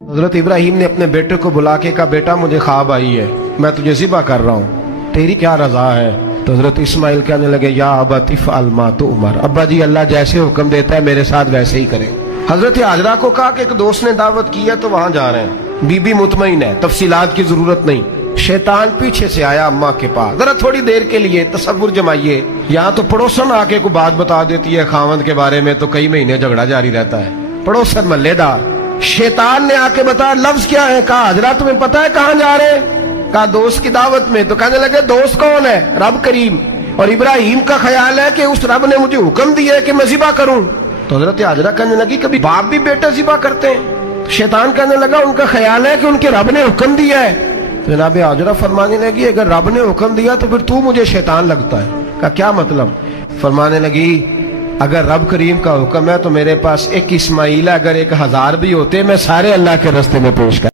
حضرت ابراہیم نے اپنے بیٹے کو بلا کے کہا بیٹا مجھے خواب آئی ہے، میں تجھے ذبح کر رہا ہوں، تیری کیا رضا ہے؟ تو حضرت اسماعیل کہنے لگے یا ابت افعل ما تؤمر، ابا جی اللہ جیسے حکم دیتا ہے میرے ساتھ ویسے ہی کریں۔ حضرت ہاجرہ کو کہا کہ ایک دوست نے دعوت کی ہے تو وہاں جا رہے ہیں، بی بی مطمئن ہے، تفصیلات کی ضرورت نہیں۔ شیطان پیچھے سے آیا اماں کے پاس، ذرا تھوڑی دیر کے لیے تصور جمائیے، یہاں تو پڑوسن آ کے کوئی بات بتا دیتی ہے خاوند کے بارے میں تو کئی مہینے جھگڑا جاری رہتا ہے، پڑوسن محلے دار۔ شیطان نے آ کے بتایا لفظ کیا ہے؟ کہا حضرت تمہیں پتا ہے کہاں جا رہے ہیں؟ کہا دوست کی دعوت میں۔ تو کہنے لگے دوست کون ہے؟ رب کریم، اور ابراہیم کا خیال ہے کہ اس رب نے مجھے حکم دیا ہے کہ میں ذبح کروں۔ تو حضرت ہاجرہ کہنے لگی کبھی باپ بھی بیٹا ذبح کرتے ہیں؟ تو شیطان کہنے لگا ان کا خیال ہے کہ ان کے رب نے حکم دیا ہے۔ تو جناب ہاجرہ فرمانے لگی اگر رب نے حکم دیا تو پھر تو مجھے شیطان لگتا ہے۔ کہا کیا مطلب؟ فرمانے لگی اگر رب کریم کا حکم ہے تو میرے پاس ایک اسماعیل ہے، اگر 1000 بھی ہوتے میں سارے اللہ کے راستے میں پیش کر